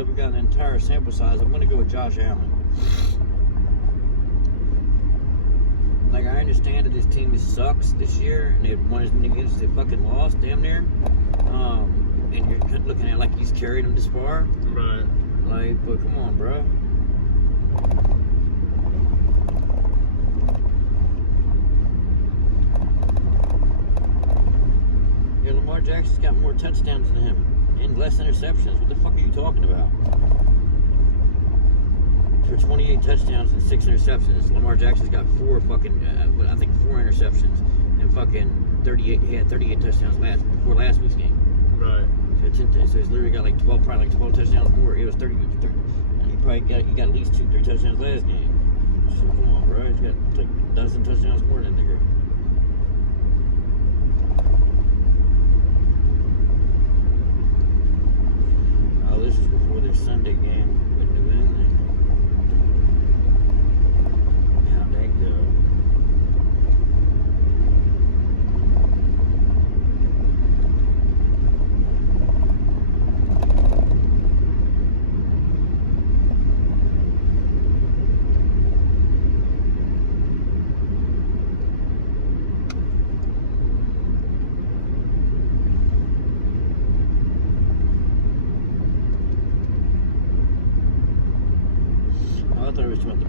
that we've got an entire sample size, I'm going to go with Josh Allen. Like, I understand that this team sucks this year, and they won as many games as they fucking lost, damn near. And you're looking at like he's carried them this far. Right. Like, but come on, bro. Yeah, Lamar Jackson's got more touchdowns than him and less interceptions. What the fuck are you talking about? For 28 touchdowns and 6 interceptions, Lamar Jackson's got 4 interceptions and fucking 38. He had 38 touchdowns before last week's game. Right. So he's literally got like 12 touchdowns more. It was 30. He probably got at least 2-3 touchdowns last game. So come on, bro. He's got like a dozen touchdowns more than that nigga. Oh, this is before their Sunday game with New England. How'd that go? I thought it was about the